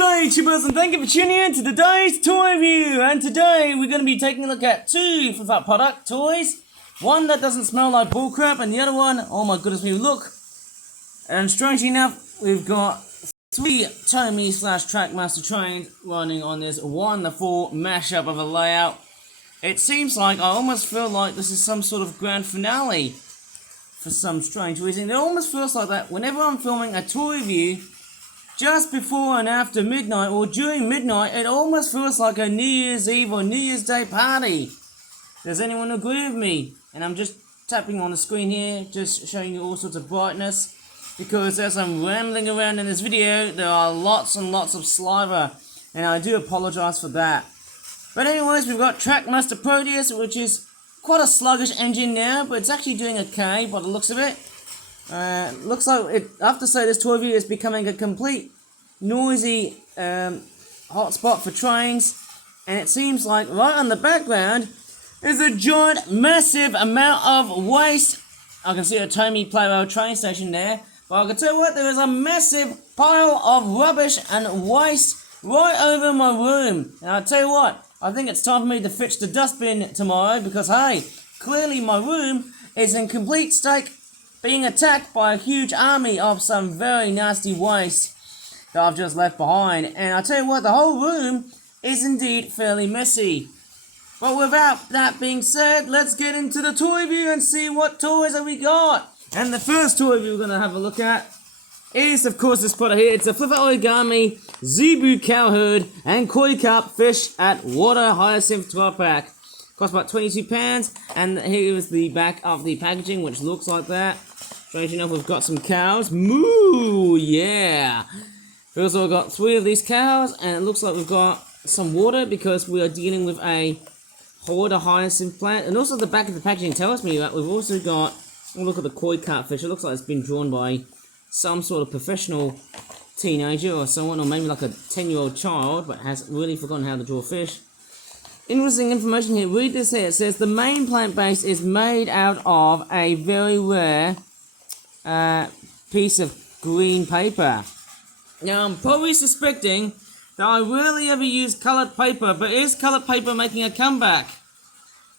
G'day YouTubers, and thank you for tuning in to today's toy review. And today we're going to be taking a look at two flip-up product toys. One that doesn't smell like bullcrap, and the other one, oh my goodness me, look. And strangely enough, we've got three WHAMMY / Trackmaster trains running on this wonderful mashup of a layout. It seems like, I almost feel like this is some sort of grand finale for some strange reason. It almost feels like that whenever I'm filming a toy review, just before and after midnight or during midnight, it almost feels like a New Year's Eve or New Year's Day party. Does anyone agree with me? And I'm just tapping on the screen here, just showing you all sorts of brightness, because as I'm rambling around in this video, there are lots and lots of saliva, and I do apologize for that. But anyways, we've got Trackmaster Proteus, which is quite a sluggish engine now, but it's actually doing okay by the looks of it. Looks like it, I have to say, this toy review is becoming a complete noisy hotspot for trains, and it seems like right on the background is a giant massive amount of waste. I can see a WHAMMY Playrail train station there, but I can tell you what, there is a massive pile of rubbish and waste right over my room. And I'll tell you what, I think it's time for me to fetch the dustbin tomorrow, because hey, clearly my room is in complete state, being attacked by a huge army of some very nasty waste that I've just left behind. And I tell you what, the whole room is indeed fairly messy. But without that being said, let's get into the toy review and see what toys have we got. And the first toy review we're going to have a look at is, of course, this product here. It's a flip-up Origami Zebu Cowherd and Koi Carp Fish at Water Hyacinth 12 pack. Cost about £22, and here is the back of the packaging, which looks like that. Strange enough, we've got some cows. Moo! Yeah! We've also got 3 of these cows, and it looks like we've got some water, because we are dealing with a Water Hyacinth plant. And also the back of the packaging tells me that we've also got, oh, look at the Koi Carp Fish. It looks like it's been drawn by some sort of professional teenager or someone, or maybe like a 10-year-old child, but has really forgotten how to draw fish. Interesting information here. Read this here. It says the main plant base is made out of a very rare piece of green paper. Now, I'm probably suspecting that I rarely ever use coloured paper, but is coloured paper making a comeback?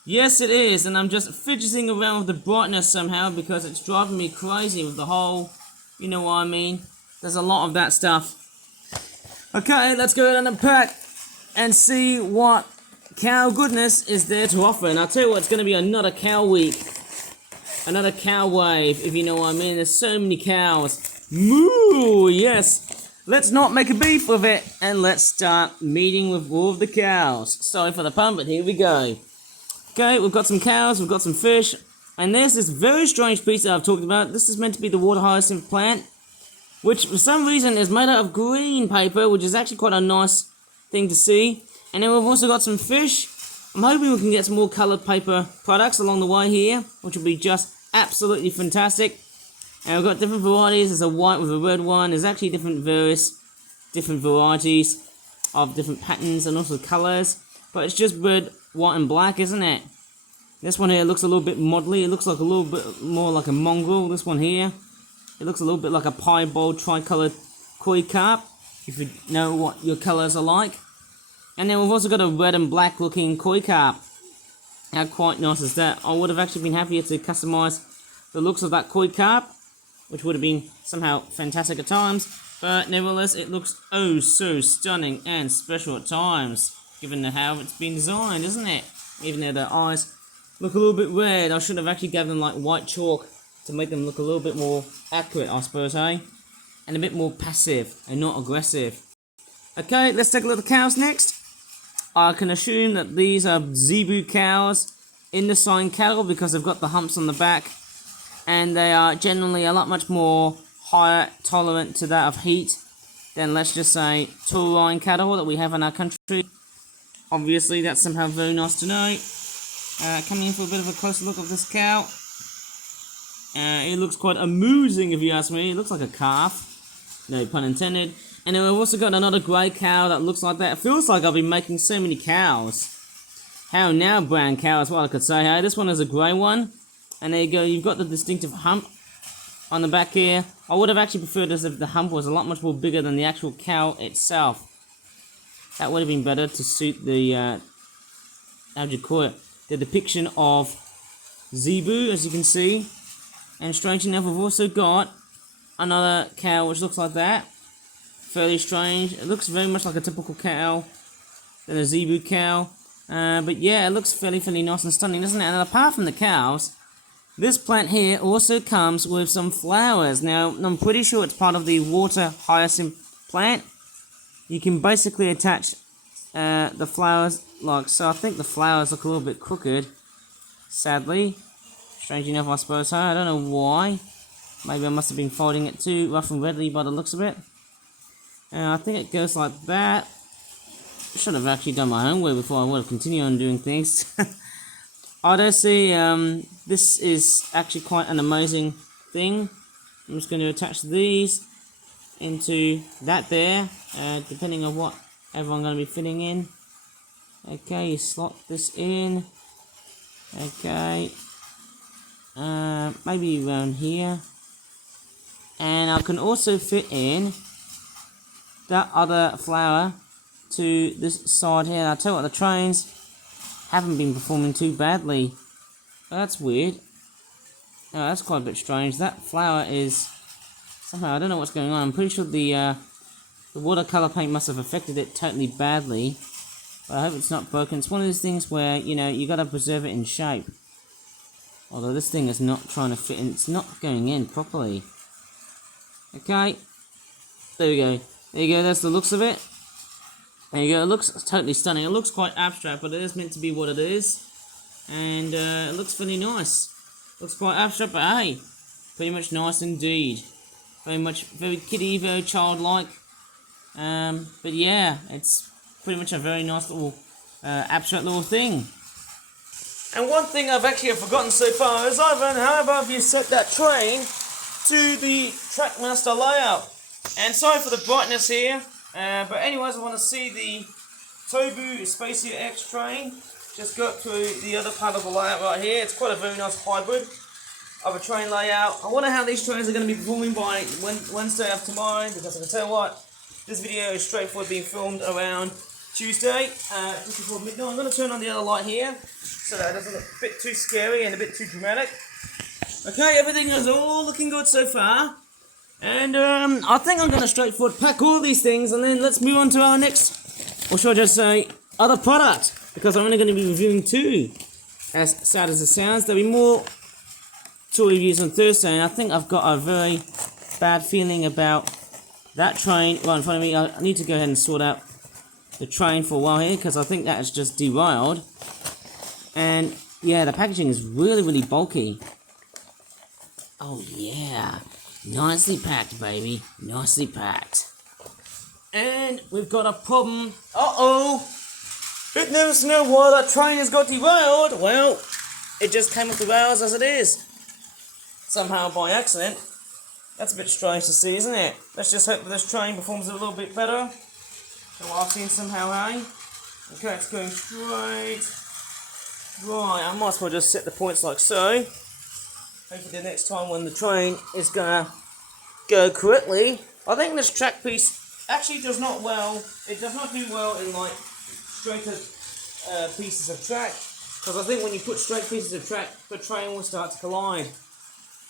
Yes, it is, and I'm just fidgeting around with the brightness somehow, because it's driving me crazy with the whole, you know what I mean. There's a lot of that stuff. Okay, let's go ahead and unpack and see what cow goodness is there to offer. And I'll tell you what, it's going to be another cow week. Another cow wave, if you know what I mean. There's so many cows. Moo! Yes. Let's not make a beef with it, and let's start meeting with all of the cows. Sorry for the pun, but here we go. Okay, we've got some cows, we've got some fish, and there's this very strange piece that I've talked about. This is meant to be the water hyacinth plant, which for some reason is made out of green paper, which is actually quite a nice thing to see. And then we've also got some fish. I'm hoping we can get some more coloured paper products along the way here, which will be just absolutely fantastic. And we've got different varieties. There's a white with a red one. There's actually different varieties of different patterns and also colours. But it's just red, white and black, isn't it? This one here looks a little bit modelly. It looks like a little bit more like a mongrel. This one here, it looks a little bit like a piebald tricoloured koi carp, if you know what your colours are like. And then we've also got a red and black looking koi carp. How quite nice is that? I would have actually been happier to customise the looks of that koi carp, which would have been somehow fantastic at times. But nevertheless, it looks oh so stunning and special at times, given how it's been designed, isn't it? Even though their eyes look a little bit red, I should have actually given them like white chalk to make them look a little bit more accurate, I suppose, hey? And a bit more passive and not aggressive. Okay, let's take a look at the cows next. I can assume that these are zebu cows in the sign cattle, because they've got the humps on the back, and they are generally a lot much more higher tolerant to that of heat than, let's just say, Taurine cattle that we have in our country. Obviously, that's somehow very nice to know. Coming in for a bit of a closer look of this cow. It looks quite amusing, if you ask me. It looks like a calf. No pun intended. And then we've also got another grey cow that looks like that. It feels like I've been making so many cows. How now, brown cow, is what I could say. Hey, this one is a grey one. And there you go, you've got the distinctive hump on the back here. I would have actually preferred this if the hump was a lot much more bigger than the actual cow itself. That would have been better to suit the, how do you call it, the depiction of zebu, as you can see. And strange enough, we've also got another cow which looks like that. Fairly strange. It looks very much like a typical cow than a zebu cow. But yeah, it looks fairly nice and stunning, doesn't it? And apart from the cows, this plant here also comes with some flowers. Now, I'm pretty sure it's part of the water hyacinth plant. You can basically attach the flowers like so. I think the flowers look a little bit crooked, sadly. Strange enough, I suppose. Huh? I don't know why. Maybe I must have been folding it too rough and readily by the looks of it. I think it goes like that. Should have actually done my homework before I would have continued on doing things. I don't see, this is actually quite an amazing thing. I'm just going to attach these into that there, depending on whatever I'm going to be fitting in. Okay, you slot this in. Okay. Maybe around here. And I can also fit in that other flower to this side here. And I'll tell you what, the trains haven't been performing too badly. That's weird. Oh, that's quite a bit strange. That flower is somehow, I don't know what's going on. I'm pretty sure the watercolor paint must have affected it totally badly. But I hope it's not broken. It's one of those things where, you know, you gotta preserve it in shape. Although this thing is not trying to fit in. It's not going in properly. Okay. There we go. There you go. That's the looks of it. There you go, it looks totally stunning. It looks quite abstract, but it is meant to be what it is. And it looks really nice. Looks quite abstract, but hey, pretty much nice indeed. Very kiddie, very childlike. But yeah, it's pretty much a very nice little abstract little thing. And one thing I've actually forgotten so far is, Ivan, how about if you set that train to the Trackmaster layout? And sorry for the brightness here. But anyways, I want to see the Tobu Spacia X train. Just go up to the other part of the layout right here. It's quite a very nice hybrid of a train layout. I wonder how these trains are going to be performing by Wednesday of tomorrow, because I can tell you what, this video is straightforward being filmed around Tuesday, just before midnight. I'm going to turn on the other light here, so that it doesn't look a bit too scary and a bit too dramatic. Okay, everything is all looking good so far. And I think I'm going to straightforward pack all these things, and then let's move on to our next, or should I just say, other product, because I'm only going to be reviewing two. As sad as it sounds, there'll be more tool reviews on Thursday, and I think I've got a very bad feeling about that train right in front of me. I need to go ahead and sort out the train for a while here, because I think that is just derailed. And yeah, the packaging is really bulky. Oh yeah. Nicely packed, baby. Nicely packed. And we've got a problem. Uh-oh! It never to know why that train has got derailed. Well, it just came off the rails as it is. Somehow by accident. That's a bit strange to see, isn't it? Let's just hope that this train performs a little bit better than what I've seen somehow, eh? Okay, it's going straight. Right, I might as well just set the points like so. Hopefully the next time when the train is gonna go correctly. I think this track piece actually does not do well in like straighter pieces of track, because I think when you put straight pieces of track, the train will start to collide.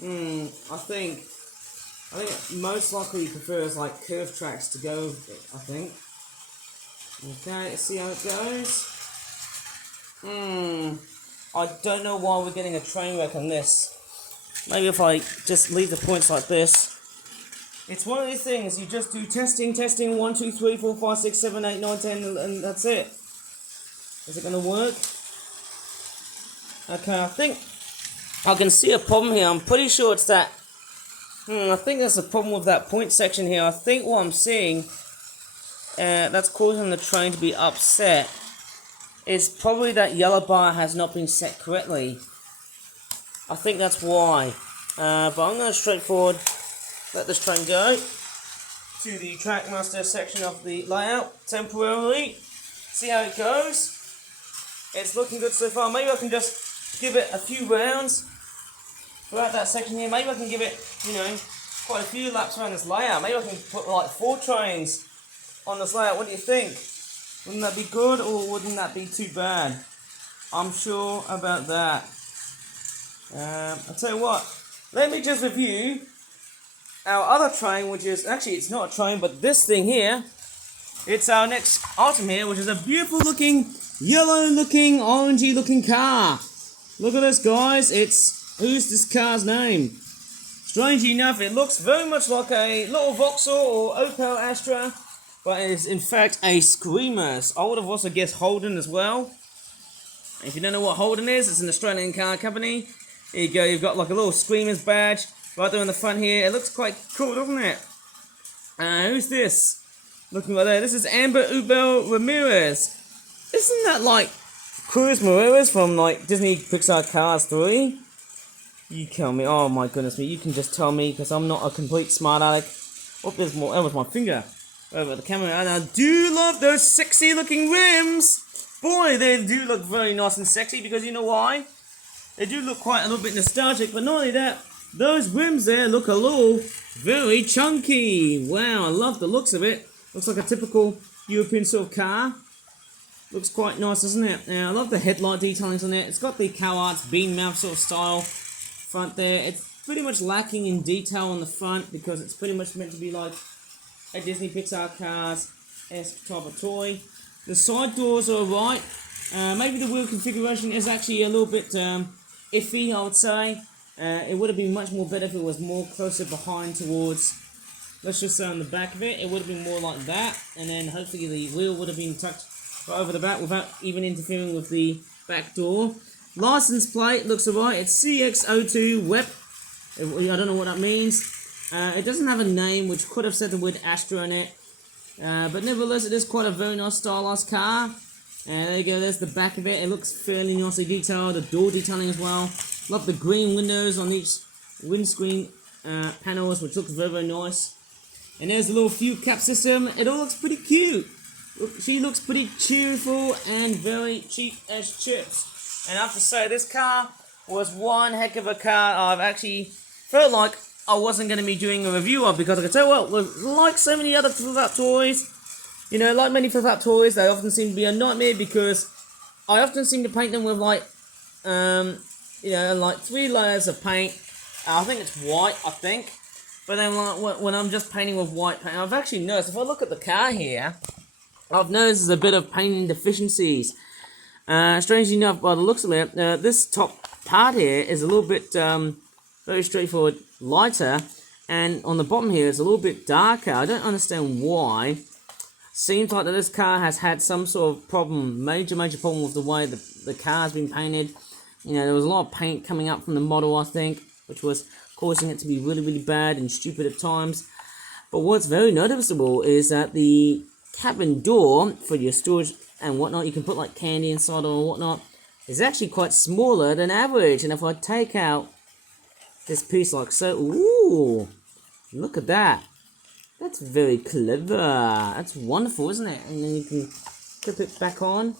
I think it most likely prefers like curved tracks to go with it, I think. Okay, let's see how it goes. I don't know why we're getting a train wreck on this. Maybe if I just leave the points like this. It's one of these things, you just do testing, 1, 2, 3, 4, 5, 6, 7, 8, 9, 10, and that's it. Is it going to work? Okay, I think I can see a problem here. I'm pretty sure it's that. I think there's a problem with that point section here. I think what I'm seeing that's causing the train to be upset is probably that yellow bar has not been set correctly. I think that's why. But I'm going to straightforward let this train go to the Trackmaster section of the layout temporarily. See how it goes. It's looking good so far. Maybe I can just give it a few rounds throughout that section here. Maybe I can give it, you know, quite a few laps around this layout. Maybe I can put like 4 trains on this layout. What do you think? Wouldn't that be good, or wouldn't that be too bad? I'm sure about that. I'll tell you what, let me just review our other train, which is, actually it's not a train, but this thing here, it's our next item here, which is a beautiful looking, yellow looking, orangey looking car. Look at this, guys. Who's this car's name? Strangely enough, it looks very much like a little Vauxhall or Opel Astra, but it is in fact a Screamer. I would have also guessed Holden as well. If you don't know what Holden is, it's an Australian car company. Here you go, you've got like a little Screamer's badge right there on the front here. It looks quite cool, doesn't it? Who's this? Looking right there. This is Amber Ubel Ramirez. Isn't that like Cruz Ramirez from like Disney Pixar Cars 3? You tell me. Oh my goodness me. You can just tell me because I'm not a complete smart aleck. Oh, there's more. That was my finger over the camera. And I do love those sexy looking rims. Boy, they do look very nice and sexy because you know why? They do look quite a little bit nostalgic, but not only that, those rims there look a little very chunky. Wow, I love the looks of it. Looks like a typical European sort of car. Looks quite nice, doesn't it? Now, I love the headlight detailings on it. It's got the CalArts beam mount sort of style front there. It's pretty much lacking in detail on the front because it's pretty much meant to be like a Disney Pixar Cars-esque type of toy. The side doors are alright. Maybe the wheel configuration is actually a little bit iffy, I would say. It would have been much more better if it was more closer behind towards, let's just say on the back of it. It would have been more like that, and then hopefully the wheel would have been tucked right over the back without even interfering with the back door. License plate looks alright. It's CX02 WEP. I don't know what that means. It doesn't have a name, which could have said the word Astra in it. But nevertheless, it is quite a very nice stylized car. There you go, there's the back of it. It looks fairly nicely detailed. The door detailing as well. Love the green windows on each windscreen panels, which looks very, very nice. And there's a little fuel cap system. It all looks pretty cute. She looks pretty cheerful and very cheap as chips. And I have to say, this car was one heck of a car. I've actually felt like I wasn't going to be doing a review of, because I can tell you what, like so many other flip-out toys, you know, like many flip-out toys, they often seem to be a nightmare because I often seem to paint them with like, you know, like 3 layers of paint. I think it's white, I think. But then like, when I'm just painting with white paint, I've actually noticed, if I look at the car here, I've noticed there's a bit of painting deficiencies. Strangely enough, by the looks of it, this top part here is a little bit very straightforward, lighter, and on the bottom here it's a little bit darker. I don't understand why. Seems like that this car has had some sort of problem, major problem with the way the car's been painted. You know, there was a lot of paint coming up from the model, I think, which was causing it to be really bad and stupid at times. But what's very noticeable is that the cabin door for your storage and whatnot, you can put like candy inside or whatnot, is actually quite smaller than average. And if I take out this piece like so, ooh, look at that. That's very clever. That's wonderful, isn't it? And then you can clip it back on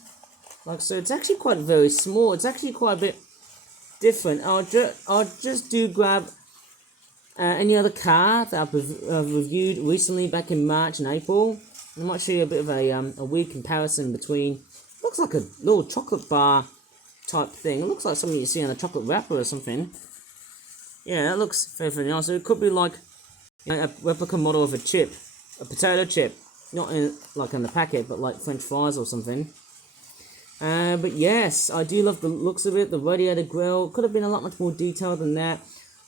like so. It's actually quite very small. It's actually quite a bit different. I'll just do grab any other car that I've reviewed recently back in March and April. I might show you a bit of a weird comparison between, looks like a little chocolate bar type thing. It looks like something you see on a chocolate wrapper or something. Yeah, that looks very nice. So it could be like, you know, a replica model of a chip, a potato chip, not in like on the packet, but like French fries or something. But yes, I do love the looks of it. The radiator grille could have been a lot much more detailed than that.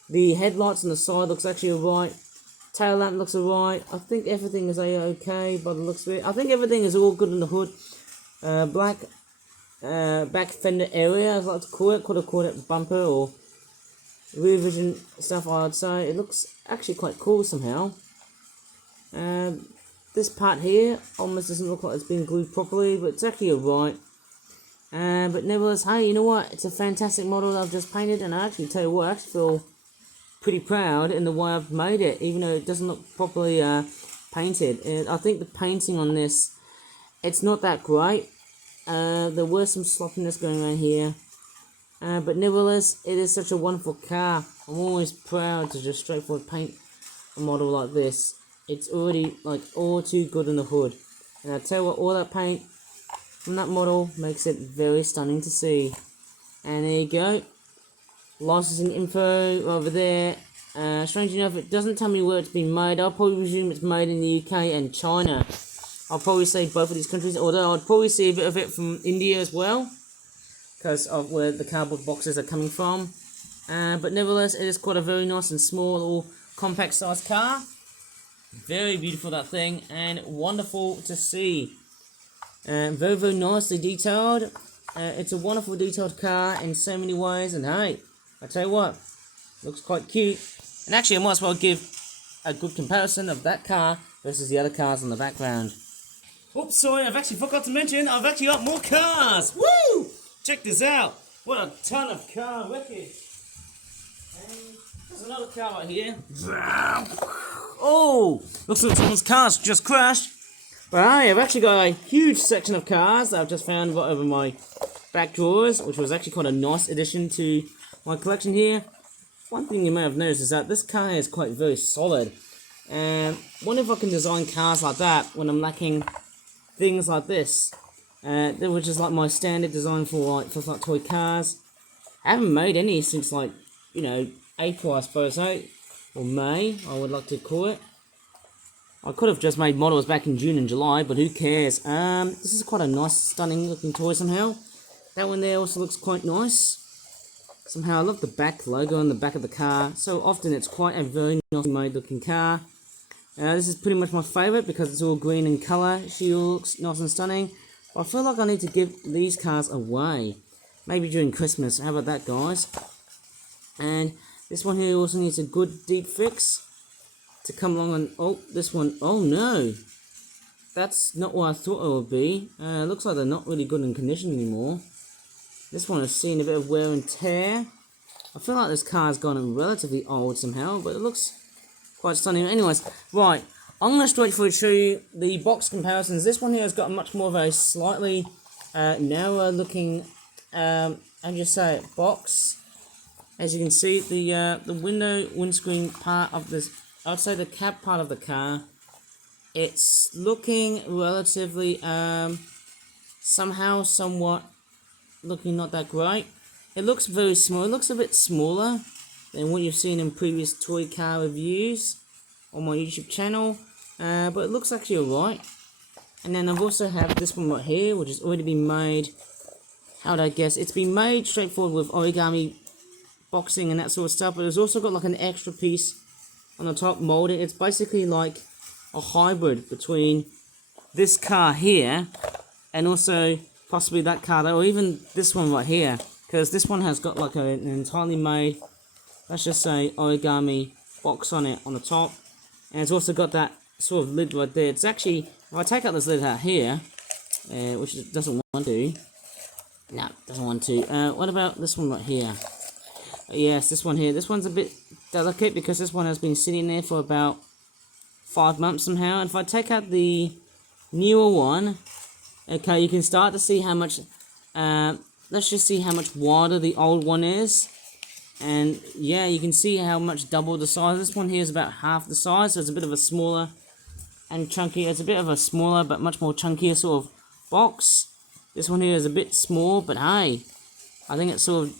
The headlights on the side looks actually alright. Tail lamp looks alright. I think everything is okay by the looks of it. I think everything is all good in the hood. Black back fender area, as I like to call it. Could have called it bumper or rear vision stuff, I would say. It looks actually quite cool somehow. This part here almost doesn't look like it's been glued properly, but it's actually alright. But nevertheless, hey, you know what? It's a fantastic model that I've just painted, and I actually tell you what, I actually feel pretty proud in the way I've made it, even though it doesn't look properly painted. I think the painting on this, it's not that great. There were some sloppiness going on here. But nevertheless, it is such a wonderful car. I'm always proud to just straightforward paint a model like this. It's already like all too good in the hood. And I tell you what, all that paint from that model makes it very stunning to see. And there you go. Licensing info over there. Strange enough, it doesn't tell me where it's been made. I'll probably presume it's made in the UK and China. I'll probably say both of these countries, although I'd probably see a bit of it from India as well, because of where the cardboard boxes are coming from. But nevertheless, it is quite a very nice and small little compact sized car. Very beautiful, that thing, and wonderful to see. Very, very nicely detailed. It's a wonderful detailed car in so many ways, and hey, I tell you what, looks quite cute. And actually, I might as well give a good comparison of that car versus the other cars in the background. Oops, sorry, I've actually forgot to mention, I've actually got more cars! Woo! Check this out! What a ton of car wreckage! And there's another car right here. Oh! Looks like someone's car's just crashed. But hey, I've actually got a huge section of cars that I've just found right over my back drawers, which was actually quite a nice addition to my collection here. One thing you may have noticed is that this car is quite very solid. And wonder if I can design cars like that when I'm lacking things like this, which is like my standard design for like toy cars. I haven't made any since like, you know, April I suppose, or May I would like to call it. I could have just made models back in June and July, but who cares. This is quite a nice, stunning looking toy somehow. That one there also looks quite nice. Somehow I love the back logo on the back of the car. So often it's quite a very nice made looking car. This is pretty much my favourite because it's all green in colour. She looks nice and stunning. But I feel like I need to give these cars away. Maybe during Christmas. How about that, guys? And this one here also needs a good deep fix to come along and... Oh, this one... Oh, no! That's not what I thought it would be. Looks like they're not really good in condition anymore. This one has seen a bit of wear and tear. I feel like this car's gone relatively old somehow, but it looks quite stunning. Anyways, right, I'm going to straightforwardly show you the box comparisons. This one here has got much more of a slightly narrower looking, how do you say it, box. As you can see, the windscreen part of this, I'd say the cab part of the car, it's looking relatively, somewhat looking not that great. It looks very small. It looks a bit smaller than what you've seen in previous toy car reviews on my YouTube channel, but it looks actually alright. And then I've also have this one right here, which has already been made. How would I guess? It's been made straightforward with origami boxing and that sort of stuff, but it's also got like an extra piece on the top molded. It's basically like a hybrid between this car here and also possibly that car, or even this one right here, because this one has got like an entirely made, let's just say, origami box on it on the top, and it's also got that sort of lid right there. It's actually, if I take out this lid out here, which it doesn't want to, no, it doesn't want to. What about this one right here? Yes, this one here. This one's a bit delicate because this one has been sitting there for about 5 months somehow. And if I take out the newer one, okay, you can start to see how much, let's just see how much wider the old one is. And yeah, you can see how much double the size. This one here is about half the size, so it's a bit of a smaller and chunky. It's a bit of a smaller but much more chunkier sort of box. This one here is a bit small, but hey, I think it sort of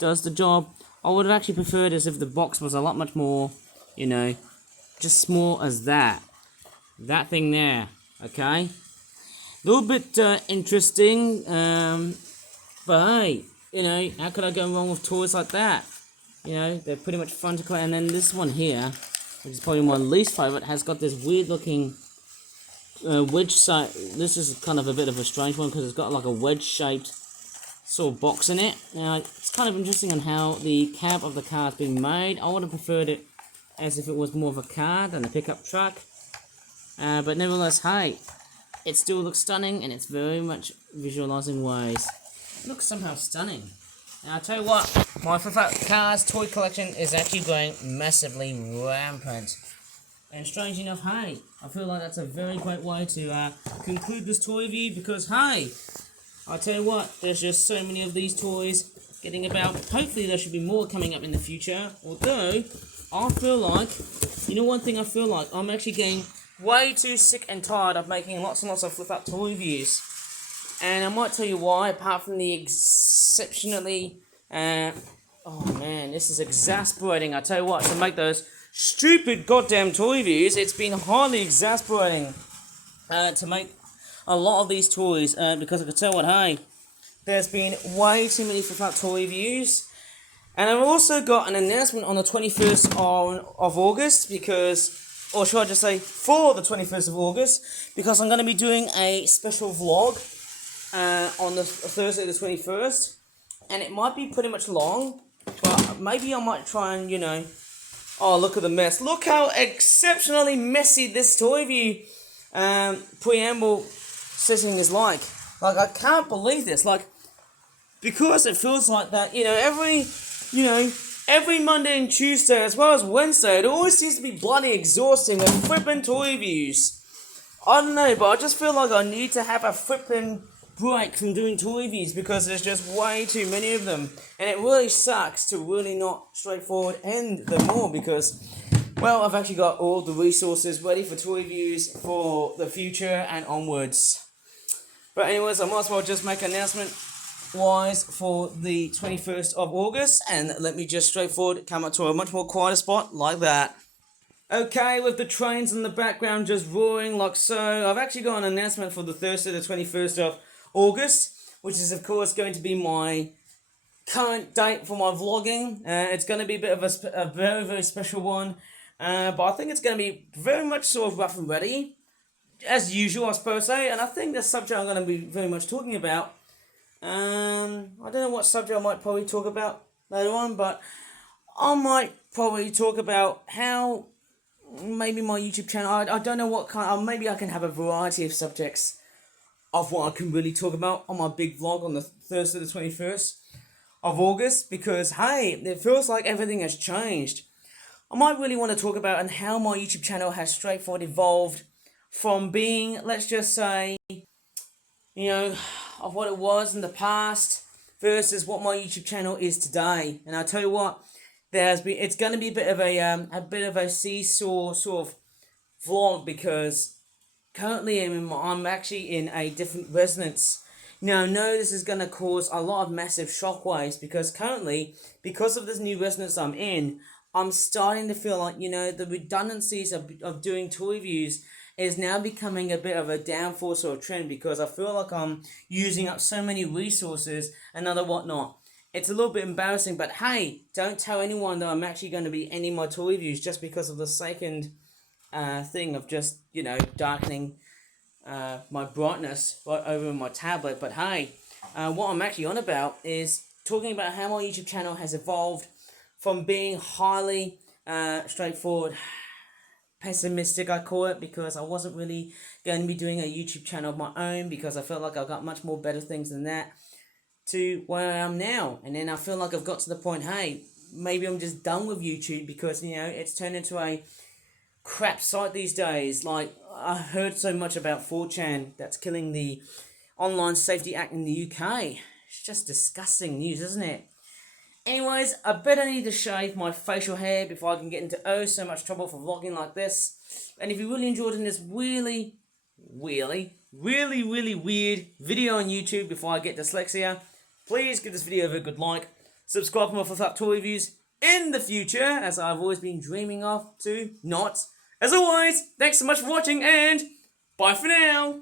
does the job. I would have actually preferred as if the box was a lot much more, you know, just small as that. That thing there, okay? A little bit interesting, but hey, you know, how could I go wrong with toys like that? You know, they're pretty much fun to collect. And then this one here, which is probably my least favourite, has got this weird looking wedge shape. This is kind of a bit of a strange one because it's got like a wedge shaped sort of box in it. Now, it's kind of interesting on how the cab of the car has been made. I would have preferred it as if it was more of a car than a pickup truck. But nevertheless, hey, it still looks stunning, and it's very much visualizing ways. It looks somehow stunning. Now, I'll tell you what, my cars toy collection is actually going massively rampant. And strange enough, hey, I feel like that's a very great way to conclude this toy review, because, hey, I'll tell you what, there's just so many of these toys getting about. Hopefully there should be more coming up in the future, although I feel like, you know one thing I feel like, I'm actually getting way too sick and tired of making lots and lots of flip-up toy reviews. And I might tell you why, apart from the exceptionally... oh man, this is exasperating. I tell you what, to make those stupid goddamn toy reviews, it's been highly exasperating to make a lot of these toys, because I can tell what, hey, there's been way too many flip-out toy reviews. And I've also got an announcement on the 21st of August, because, or should I just say, for the 21st of August, because I'm going to be doing a special vlog on the Thursday the 21st, and it might be pretty much long, but maybe I might try and, you know, oh, look at the mess. Look how exceptionally messy this toy review preamble setting is like. Like, I can't believe this. Like, because it feels like that, every Monday and Tuesday, as well as Wednesday, it always seems to be bloody exhausting with flippin' toy reviews. I don't know, but I just feel like I need to have a flippin' break from doing toy reviews because there's just way too many of them. And it really sucks to really not straightforward end them more because, well, I've actually got all the resources ready for toy reviews for the future and onwards. But anyways, I might as well just make an announcement wise for the 21st of August, and let me just straightforward come up to a much more quieter spot like that. Okay, with the trains in the background just roaring like so, I've actually got an announcement for the Thursday the 21st of August, which is of course going to be my current date for my vlogging. It's going to be a bit of a very, very special one, but I think it's going to be very much sort of rough and ready, as usual I suppose, and I think the subject I'm going to be very much talking about, I don't know what subject I might probably talk about later on, but I might probably talk about how maybe my YouTube channel, I don't know what kind, maybe I can have a variety of subjects of what I can really talk about on my big vlog on the Thursday the 21st of August, because hey, it feels like everything has changed. I might really want to talk about and how my YouTube channel has straightforward evolved from being, let's just say, of what it was in the past versus what my YouTube channel is today. And I'll tell you what, it's going to be a bit of a seesaw sort of vlog, because currently I'm actually in a different residence. Now, I know this is going to cause a lot of massive shockwaves, because currently, because of this new residence I'm in, I'm starting to feel like, the redundancies of doing toy reviews is now becoming a bit of a downfall sort of trend, because I feel like I'm using up so many resources and other whatnot. It's a little bit embarrassing, but hey, don't tell anyone that I'm actually going to be ending my toy reviews just because of the second thing of just, darkening my brightness right over my tablet. But hey, what I'm actually on about is talking about how my YouTube channel has evolved from being highly straightforward, pessimistic I call it, because I wasn't really going to be doing a YouTube channel of my own, because I felt like I've got much more better things than that, to where I am now. And then I feel like I've got to the point, hey, maybe I'm just done with YouTube, because it's turned into a crap site these days. Like, I heard so much about 4chan that's killing the Online Safety Act in the UK. It's just disgusting news, isn't it? Anyways, I bet I need to shave my facial hair before I can get into so much trouble for vlogging like this. And if you really enjoyed this really weird video on YouTube before I get dyslexia, please give this video a very good like. Subscribe for more flip-out toy reviews in the future, as I've always been dreaming of to not. As always, thanks so much for watching, and bye for now.